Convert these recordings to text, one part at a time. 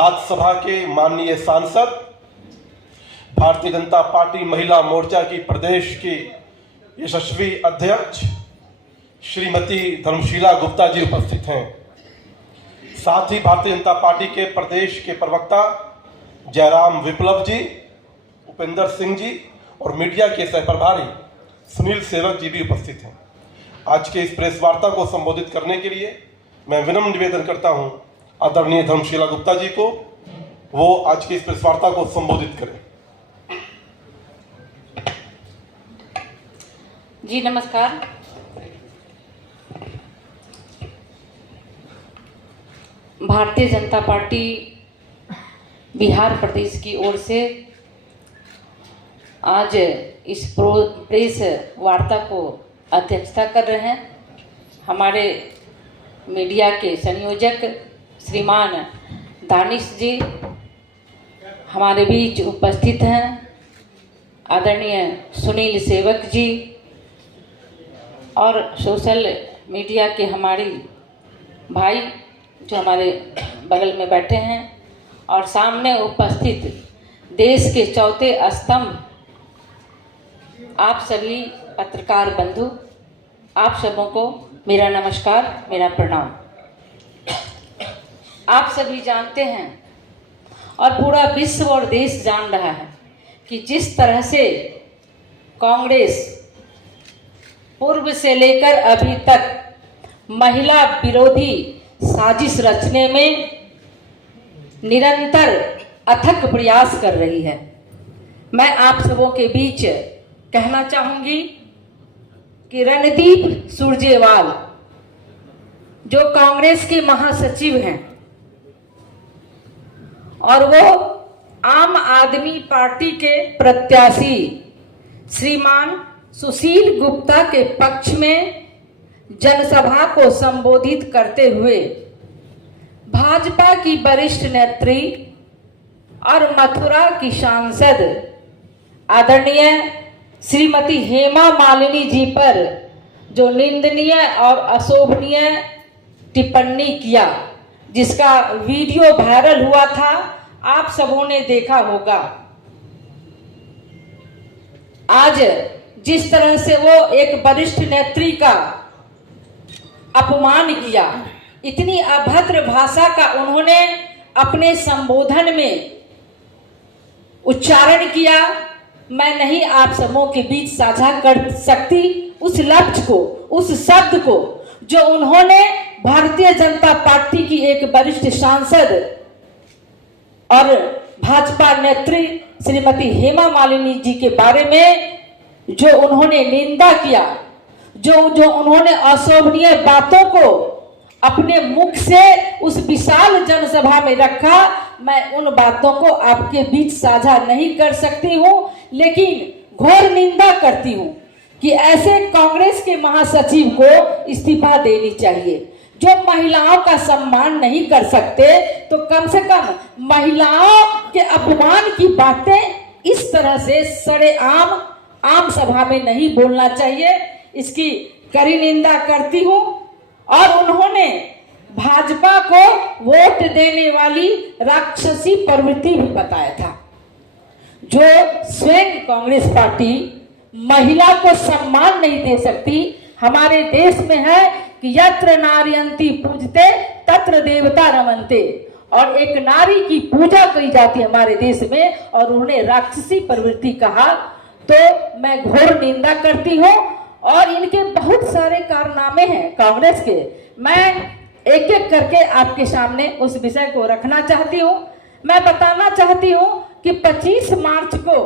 राज्यसभा के माननीय सांसद, भारतीय जनता पार्टी महिला मोर्चा की प्रदेश की यशस्वी अध्यक्ष श्रीमती धर्मशीला गुप्ता जी उपस्थित हैं। साथ ही भारतीय जनता पार्टी के प्रदेश के प्रवक्ता जयराम विप्लव जी, उपेंद्र सिंह जी और मीडिया के सहप्रभारी सुनील सेवक जी भी उपस्थित हैं। आज के इस प्रेस वार्ता को संबोधित करने के लिए मैं विनम्र निवेदन करता हूं आदरणीय धर्मशीला गुप्ता जी को, वो आज की इस प्रेस वार्ता को संबोधित करें। जी नमस्कार। भारतीय जनता पार्टी बिहार प्रदेश की ओर से आज इस प्रेस वार्ता को अध्यक्षता कर रहे हैं हमारे मीडिया के संयोजक श्रीमान दानिश जी हमारे बीच उपस्थित हैं। आदरणीय सुनील सेवक जी और सोशल मीडिया के हमारे भाई जो हमारे बगल में बैठे हैं और सामने उपस्थित देश के चौथे स्तंभ, आप सभी पत्रकार बंधु, आप सबों को मेरा नमस्कार, मेरा प्रणाम। आप सभी जानते हैं और पूरा विश्व और देश जान रहा है कि जिस तरह से कांग्रेस पूर्व से लेकर अभी तक महिला विरोधी साजिश रचने में निरंतर अथक प्रयास कर रही है। मैं आप सबों के बीच कहना चाहूंगी कि रणदीप सुरजेवाल जो कांग्रेस के महासचिव हैं और वो आम आदमी पार्टी के प्रत्याशी श्रीमान सुशील गुप्ता के पक्ष में जनसभा को संबोधित करते हुए भाजपा की वरिष्ठ नेत्री और मथुरा की सांसद आदरणीय श्रीमती हेमा मालिनी जी पर जो निंदनीय और अशोभनीय टिप्पणी किया, जिसका वीडियो वायरल हुआ था, आप सबों ने देखा होगा। आज जिस तरह से वो एक वरिष्ठ नेत्री का अपमान किया, इतनी अभद्र भाषा का उन्होंने अपने संबोधन में उच्चारण किया, मैं नहीं आप सबों के बीच साझा कर सकती उस लफ्ज को, उस शब्द को जो उन्होंने भारतीय जनता पार्टी की एक वरिष्ठ सांसद और भाजपा नेत्री श्रीमती हेमा मालिनी जी के बारे में जो उन्होंने निंदा किया, जो उन्होंने अशोभनीय बातों को अपने मुख से उस विशाल जनसभा में रखा, मैं उन बातों को आपके बीच साझा नहीं कर सकती हूं, लेकिन घोर निंदा करती हूं कि ऐसे कांग्रेस के महासचिव को इस्तीफा देनी चाहिए। जो महिलाओं का सम्मान नहीं कर सकते तो कम से कम महिलाओं के अपमान की बातें इस तरह से सरेआम आम सभा में नहीं बोलना चाहिए। इसकी कड़ी निंदा करती हूं। और उन्होंने भाजपा को वोट देने वाली राक्षसी प्रवृत्ति भी बताया था। जो स्वयं कांग्रेस पार्टी महिला को सम्मान नहीं दे सकती, हमारे देश में है कि यत्र नार्यन्ति पूजते तत्र देवता रमन्ते, और एक नारी की पूजा की जाती है हमारे देश में, और उन्होंने राक्षसी प्रवृत्ति कहा, तो मैं घोर निंदा करती हूँ। और इनके बहुत सारे कारनामे हैं कांग्रेस के, मैं एक एक करके आपके सामने उस विषय को रखना चाहती हूँ। मैं बताना चाहती हूँ कि 25 मार्च को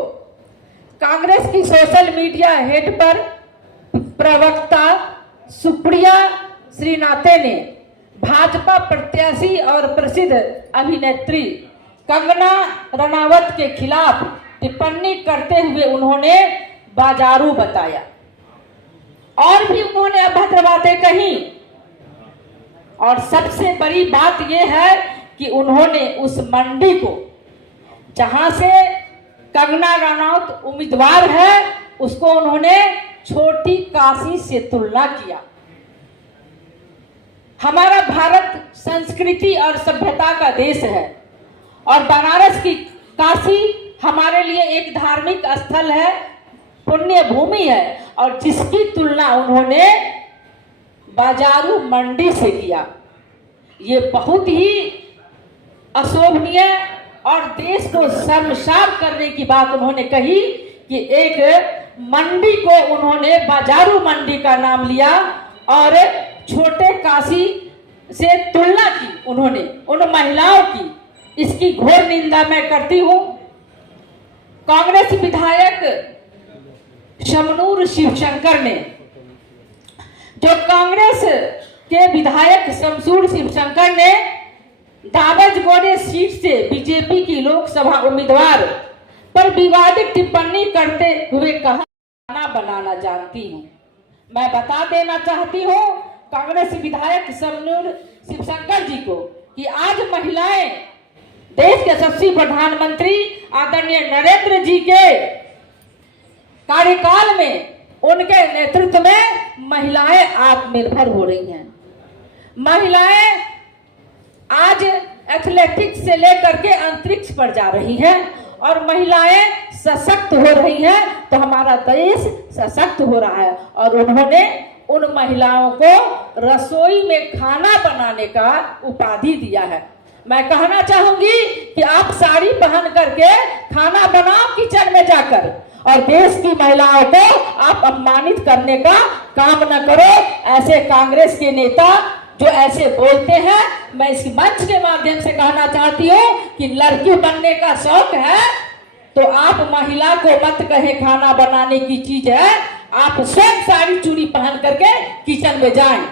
कांग्रेस की सोशल मीडिया हेड पर प्रवक्ता सुप्रिया श्रीनाथे ने भाजपा प्रत्याशी और प्रसिद्ध अभिनेत्री कंगना रनावत के खिलाफ टिप्पणी करते हुए उन्होंने बाजारू बताया और भी उन्होंने अभद्र बातें कही। और सबसे बड़ी बात यह है कि उन्होंने उस मंडी को, जहां से कंगना रनौत उम्मीदवार है, उसको उन्होंने छोटी काशी से तुलना किया। हमारा भारत संस्कृति और सभ्यता का देश है और बनारस की काशी हमारे लिए एक धार्मिक स्थल है, पुण्य भूमि है, और जिसकी तुलना उन्होंने बाजारू मंडी से किया। ये बहुत ही अशोभनीय और देश को शर्मसार करने की बात उन्होंने कही कि एक मंडी को उन्होंने बाजारू मंडी का नाम लिया और छोटे काशी से तुलना की उन्होंने उन महिलाओं की। इसकी घोर निंदा मैं करती हूं। कांग्रेस विधायक शमनूर शिवशंकर ने, जो कांग्रेस के विधायक शमशूर शिवशंकर ने दावजगोड़े सीट से बीजेपी की लोकसभा उम्मीदवार पर विवादित टिप्पणी करते हुए कहा, खाना बनाना जानती हूं। मैं बता देना चाहती हूं कांग्रेस विधायक शमनूर शिवशंकर जी को कि आज महिलाएं देश के यशस्वी प्रधानमंत्री आदरणीय नरेंद्र जी के कार्यकाल में, उनके नेतृत्व में महिलाएं आत्मनिर्भर हो रही हैं। महिलाएं आज एथलेटिक्स से लेकर के अंतरिक्ष पर जा रही हैं और महिलाएं सशक्त हो रही हैं, तो हमारा देश सशक्त हो रहा है। और उन्होंने उन महिलाओं को रसोई में खाना बनाने का उपाधि दिया है। मैं कहना चाहूंगी कि आप साड़ी पहन करके खाना बनाओ किचन में जाकर, और देश की महिलाओं को आप अपमानित करने का काम न करो। ऐसे कांग्रेस के नेता जो ऐसे बोलते हैं, मैं इस मंच के माध्यम से कहना चाहती हूँ कि लड़की बनने का शौक है तो आप महिला को मत कहे खाना बनाने की चीज है, आप स्वयं साड़ी चूड़ी पहन करके किचन में जाएं।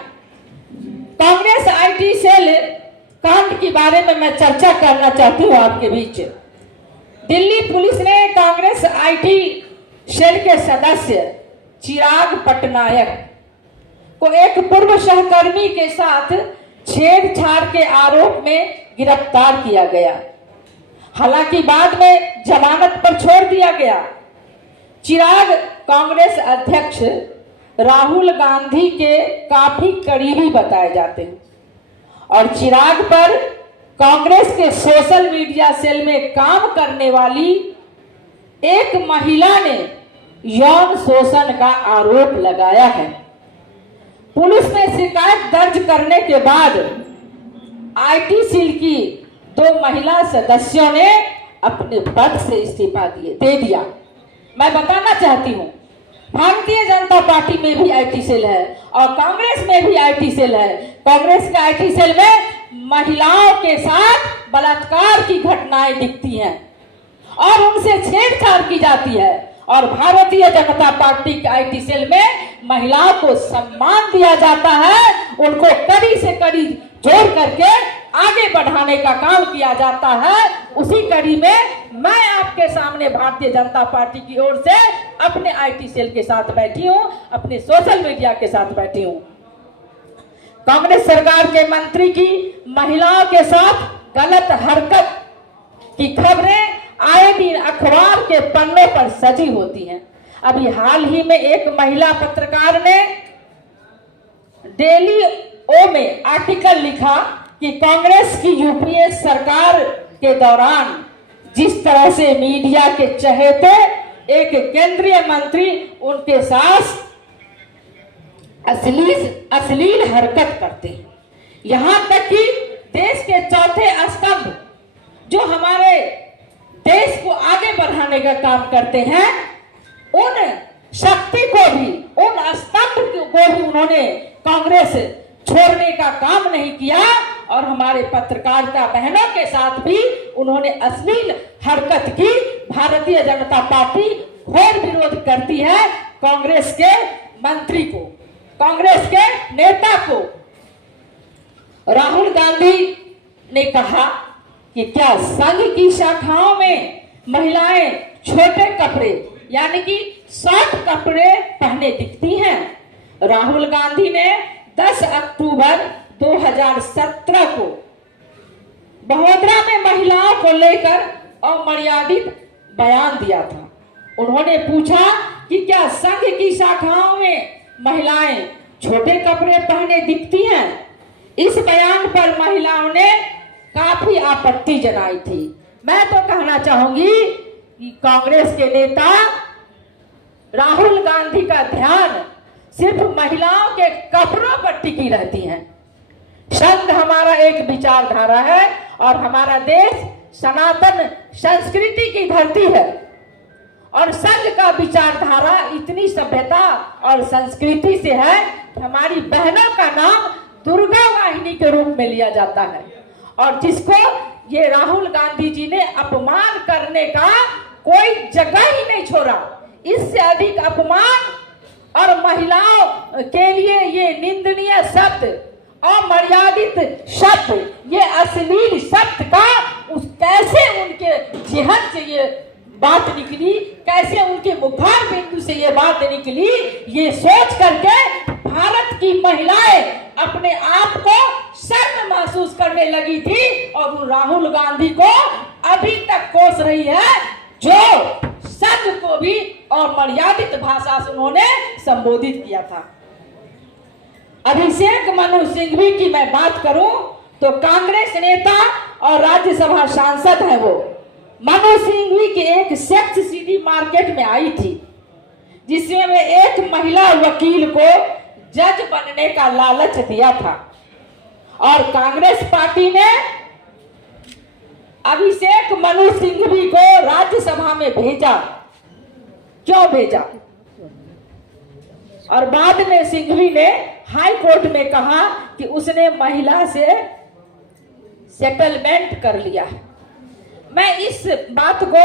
कांग्रेस आईटी सेल कांड के बारे में मैं चर्चा करना चाहती हूँ आपके बीच। दिल्ली पुलिस ने कांग्रेस आईटी सेल के सदस्य चिराग पटनायक को एक पूर्व सहकर्मी के साथ छेड़छाड़ के आरोप में गिरफ्तार किया गया। हालांकि बाद में जमानत पर छोड़ दिया गया। चिराग कांग्रेस अध्यक्ष राहुल गांधी के काफी करीबी बताए जाते हैं और चिराग पर कांग्रेस के सोशल मीडिया सेल में काम करने वाली एक महिला ने यौन शोषण का आरोप लगाया है। पुलिस ने शिकायत दर्ज करने के बाद आईटी सेल की 2 महिला सदस्यों ने अपने पद से इस्तीफा दे दिया। मैं बताना चाहती हूँ भारतीय जनता पार्टी में भी आईटी सेल है और कांग्रेस में भी आईटी सेल है। कांग्रेस के आईटी सेल में महिलाओं के साथ बलात्कार की घटनाएं दिखती हैं और उनसे छेड़छाड़ की जाती है, और भारतीय जनता पार्टी के आईटी सेल में महिलाओं को सम्मान दिया जाता है, उनको कड़ी से कड़ी जोड़ करके आगे बढ़ाने का काम किया जाता है। उसी कड़ी में मैं आपके सामने भारतीय जनता पार्टी की ओर से अपने आईटी सेल के साथ बैठी हूं, अपने सोशल मीडिया के साथ बैठी हूं। कांग्रेस सरकार के मंत्री की महिलाओं के साथ गलत हरकत की खबरें आए दिन अखबार के पन्नों पर सजी होती हैं। अभी हाल ही में एक महिला पत्रकार ने डेली ओ में आर्टिकल लिखा कि कांग्रेस की यूपीए सरकार के दौरान जिस तरह से मीडिया के चहेते एक केंद्रीय मंत्री उनके साथ अश्लील हरकत करते हैं, यहां तक कि देश के चौथे स्तंभ जो हमारे देश को आगे बढ़ाने का काम करते हैं, उन शक्ति को भी, उन स्तंभ को भी उन्होंने कांग्रेस छोड़ने का काम नहीं किया और हमारे पत्रकारिता बहनों के साथ भी उन्होंने अश्लील हरकत की। भारतीय जनता पार्टी घोर विरोध करती है कांग्रेस के मंत्री को, कांग्रेस के नेता को। राहुल गांधी ने कहा कि क्या संघ की शाखाओं में महिलाएं छोटे कपड़े यानी कि शॉर्ट कपड़े पहने दिखती हैं। राहुल गांधी ने 10 अक्टूबर 2017 को बड़ोदरा में महिलाओं को लेकर अमर्यादित बयान दिया था। उन्होंने पूछा कि क्या संघ की शाखाओं में महिलाएं छोटे कपड़े पहने दिखती हैं। इस बयान पर महिलाओं ने काफी आपत्ति जताई थी। मैं तो कहना चाहूंगी कि कांग्रेस के नेता राहुल गांधी का ध्यान सिर्फ महिलाओं के कपड़ों पर टिकी रहती हैं। संघ हमारा एक विचारधारा है और हमारा देश सनातन संस्कृति की धरती है और संघ का विचारधारा इतनी सभ्यता और संस्कृति से है कि हमारी बहनों का नाम दुर्गा वाहिनी के रूप में लिया जाता है और जिसको ये राहुल गांधी जी ने अपमान करने का कोई जगह ही नहीं छोड़ा। इससे अधिक अपमान और महिलाओं के लिए ये निंदनीय शब्द, अमर्यादित शब्द, ये अश्लील शब्द का कैसे उनके जिहन से ये बात निकली, कैसे उनके मुखार बिंदु से ये बात निकली, ये सोच करके भारत की महिलाएं अपने आप को शर्म महसूस करने लगी थी और उन राहुल गांधी को अभी तक कोस रही है जो संघ को भी अमर्यादित भाषा से उन्होंने संबोधित किया था। अभिषेक मनु सिंघवी की मैं बात करूं तो कांग्रेस नेता और राज्यसभा सांसद है वो। मनु सिंघवी की एक सेक्स सीडी मार्केट में आई थी जिसमें वे एक महिला वकील को जज बनने का लालच दिया था और कांग्रेस पार्टी ने अभिषेक मनु सिंघवी को राज्यसभा में भेजा। क्यों भेजा? और बाद में सिंघवी ने हाई कोर्ट में कहा कि उसने महिला से सेटलमेंट कर लिया। मैं इस बात को